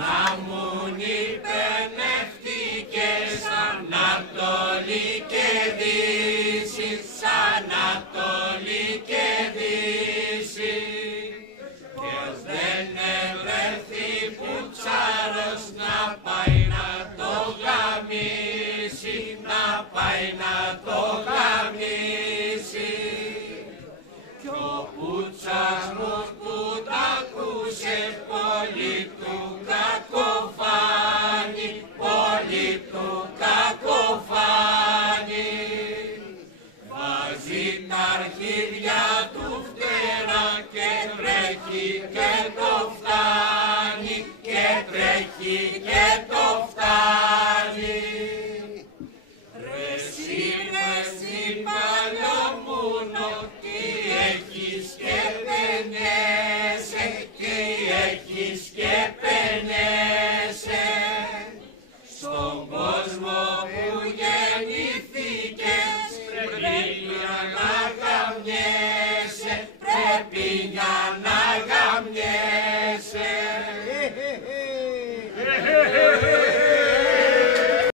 να μου υπενευτικές Ανατολή και Δύση, Ανατολή και Δύση. Ποιος δεν ευρεθεί πουτσάρος να πάει να το γαμίσει, να πάει να το γαμίσει. Κι ο πουτσάρος που τ' ακούσε πολύ του κακοφάνει, πολύ του κακοφάνει. Βάζει τα αρχίδια του φτερά και τρέχει και το φτάνει, και τρέχει και το φτάνει. Ρε εσύ παλιωμούνο, τι έχεις και πενέσαι, τι έχεις και πενέσαι. Στον κόσμο που γεννηθήκες πρέπει να γαμιέσαι, πρέπει να γαμιέσαι.